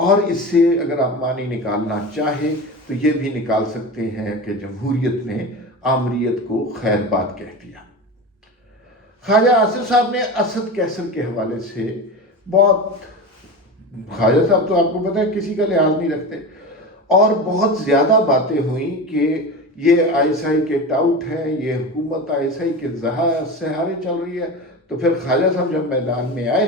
اور اس سے اگر آپ معنی نکالنا چاہیں تو یہ بھی نکال سکتے ہیں کہ جمہوریت نے آمریت کو خیر بات کہہ دیا۔ خواجہ آصف صاحب نے اسد کیسر کے حوالے سے بہت، خواجہ صاحب تو آپ کو پتہ ہے کسی کا لحاظ نہیں رکھتے، اور بہت زیادہ باتیں ہوئیں کہ یہ آئی ایس آئی کے ٹاؤٹ ہے، یہ حکومت آئی ایس آئی کے سہارے چل رہی ہے۔ تو پھر خواجہ صاحب جب میدان میں آئے،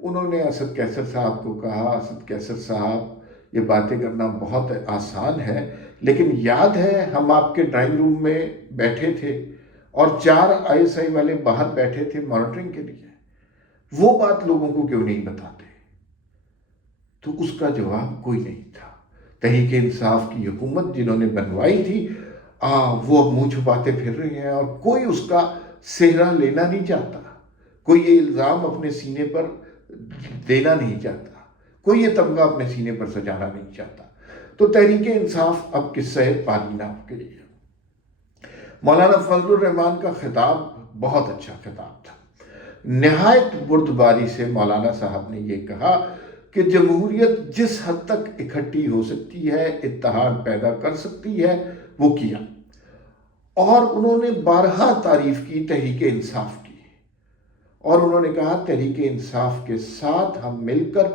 انہوں نے اسد کیسر صاحب کو کہا، اسد کیسر صاحب یہ باتیں کرنا بہت آسان ہے، لیکن یاد ہے ہم آپ کے ڈرائنگ روم میں بیٹھے تھے اور 4 آئی ایس آئی والے باہر بیٹھے تھے مانیٹرنگ کے لیے، وہ بات لوگوں کو کیوں نہیں بتاتے؟ تو اس کا جواب کوئی نہیں تھا۔ تحریک انصاف کی حکومت جنہوں نے بنوائی تھی، وہ اب منہ چھپاتے پھر رہے ہیں اور کوئی اس کا سہرا لینا نہیں چاہتا، کوئی یہ الزام اپنے سینے پر دینا نہیں چاہتا، کوئی یہ تمغہ اپنے سینے پر سجانا نہیں چاہتا۔ تو تحریک انصاف اب قصہ پانی ناب کے لیے۔ مولانا فضل الرحمان کا خطاب بہت اچھا خطاب تھا۔ نہایت بردباری سے مولانا صاحب نے یہ کہا کہ جمہوریت جس حد تک اکٹھی ہو سکتی ہے، اتحاد پیدا کر سکتی ہے، وہ کیا، اور انہوں نے بارہا تعریف کی تحریک انصاف کی، اور انہوں نے کہا تحریک انصاف کے ساتھ ہم مل کر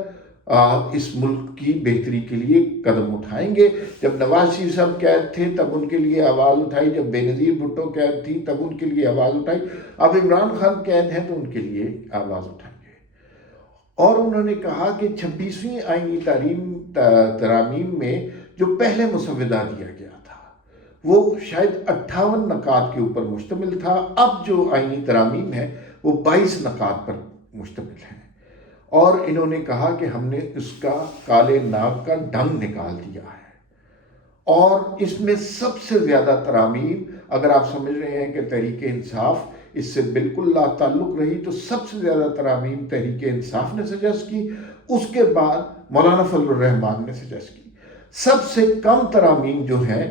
اس ملک کی بہتری کے لیے قدم اٹھائیں گے۔ جب نواز شریف صاحب قید تھے تب ان کے لیے آواز اٹھائی، جب بے نظیر بھٹو قید تھی تب ان کے لیے آواز اٹھائی، اب عمران خان قید ہیں تو ان کے لیے آواز اٹھائیں گے۔ اور انہوں نے کہا کہ 26ویں آئینی ترامیم میں جو پہلے مسودہ دیا گیا تھا وہ شاید 58 نکات کے اوپر مشتمل تھا، اب جو آئینی ترامیم ہے وہ 22 نکات پر مشتمل ہے، اور انہوں نے کہا کہ ہم نے اس کا کالے ناگ کا ڈنگ نکال دیا ہے، اور اس میں سب سے زیادہ ترامیم، اگر آپ سمجھ رہے ہیں کہ تحریک انصاف اس سے بالکل لا تعلق رہی، تو سب سے زیادہ ترامیم تحریک انصاف نے سجیسٹ کی، اس کے بعد مولانا فضل الرحمان نے سجیسٹ کی۔ سب سے کم ترامیم جو ہیں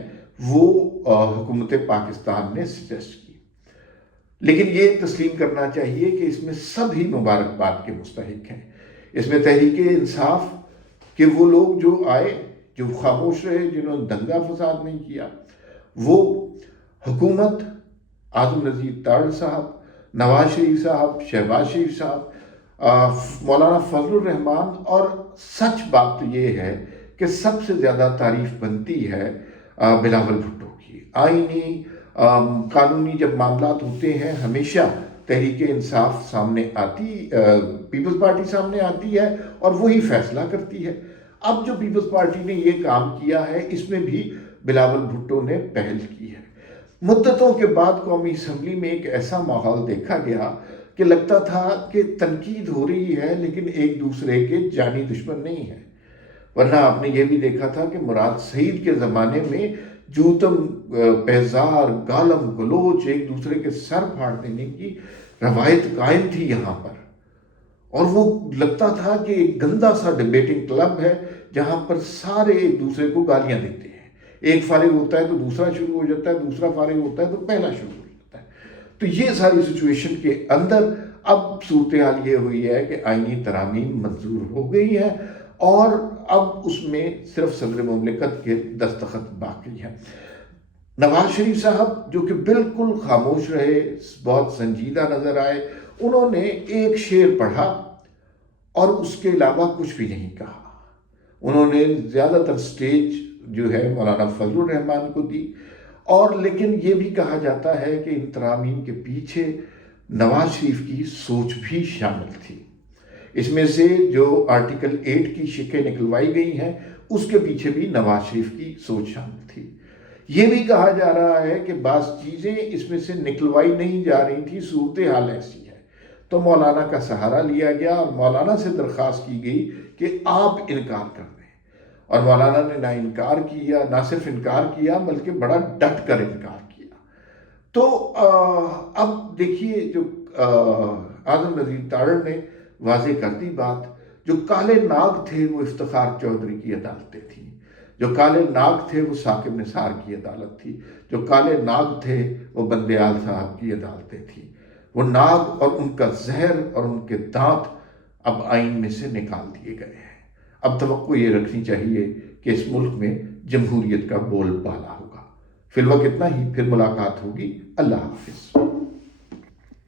وہ حکومت پاکستان نے سجیسٹ کی، لیکن یہ تسلیم کرنا چاہیے کہ اس میں سب ہی مبارکباد کے مستحق ہیں۔ اس میں تحریک انصاف کہ وہ لوگ جو آئے، جو خاموش رہے، جنہوں نے دنگا فساد نہیں کیا، وہ حکومت، اعظم نذیر تارڑ صاحب، نواز شریف صاحب، شہباز شریف صاحب، مولانا فضل الرحمان، اور سچ بات تو یہ ہے کہ سب سے زیادہ تعریف بنتی ہے بلاول بھٹو کی۔ آئینی قانونی جب معاملات ہوتے ہیں ہمیشہ تحریک انصاف سامنے آتی، پیپلز پارٹی سامنے آتی ہے اور وہی فیصلہ کرتی ہے۔ اب جو پیپلز پارٹی نے یہ کام کیا ہے اس میں بھی بلاول بھٹو نے پہل کی ہے۔ مدتوں کے بعد قومی اسمبلی میں ایک ایسا ماحول دیکھا گیا کہ لگتا تھا کہ تنقید ہو رہی ہے لیکن ایک دوسرے کے جانی دشمن نہیں ہیں، ورنہ آپ نے یہ بھی دیکھا تھا کہ مراد سعید کے زمانے میں جوتم پیزار، گالم گلوچ، ایک دوسرے کے سر پھاڑ دینے کی روایت قائم تھی یہاں پر، اور وہ لگتا تھا کہ ایک گندا سا ڈیبیٹنگ کلب ہے جہاں پر سارے ایک دوسرے کو گالیاں دیتے ہیں، ایک فارغ ہوتا ہے تو دوسرا شروع ہو جاتا ہے، دوسرا فارغ ہوتا ہے تو پہلا شروع ہو جاتا ہے۔ تو یہ ساری سچویشن کے اندر اب صورتحال یہ ہوئی ہے کہ آئینی ترامیم منظور ہو گئی ہے، اور اب اس میں صرف صدر مملکت کے دستخط باقی ہیں۔ نواز شریف صاحب جو کہ بالکل خاموش رہے، بہت سنجیدہ نظر آئے، انہوں نے ایک شعر پڑھا اور اس کے علاوہ کچھ بھی نہیں کہا۔ انہوں نے زیادہ تر سٹیج جو ہے مولانا فضل الرحمان کو دی، اور لیکن یہ بھی کہا جاتا ہے کہ ان ترامیم کے پیچھے نواز شریف کی سوچ بھی شامل تھی۔ اس میں سے جو آرٹیکل 8 کی شقیں نکلوائی گئی ہیں اس کے پیچھے بھی نواز شریف کی سوچ شامل تھی۔ یہ بھی کہا جا رہا ہے کہ بعض چیزیں اس میں سے نکلوائی نہیں جا رہی تھی، صورتحال ایسی ہے، تو مولانا کا سہارا لیا گیا اور مولانا سے درخواست کی گئی کہ آپ انکار کر دیں، اور مولانا نے نہ انکار کیا، نہ صرف انکار کیا بلکہ بڑا ڈٹ کر انکار کیا۔ تو اب دیکھیے جو اعظم نذیر تارڑ نے واضح کر دی بات، جو کالے ناگ تھے وہ افتخار چودھری کی عدالتیں تھیں، جو کالے ناگ تھے وہ ثاقب نثار کی عدالت تھی، جو کالے ناگ تھے وہ بندیال صاحب کی عدالتیں تھیں۔ وہ ناگ اور ان کا زہر اور ان کے دانت اب آئین میں سے نکال دیے گئے ہیں۔ اب توقع یہ رکھنی چاہیے کہ اس ملک میں جمہوریت کا بول بالا ہوگا۔ فی الوقت اتنا ہی، پھر ملاقات ہوگی۔ اللہ حافظ۔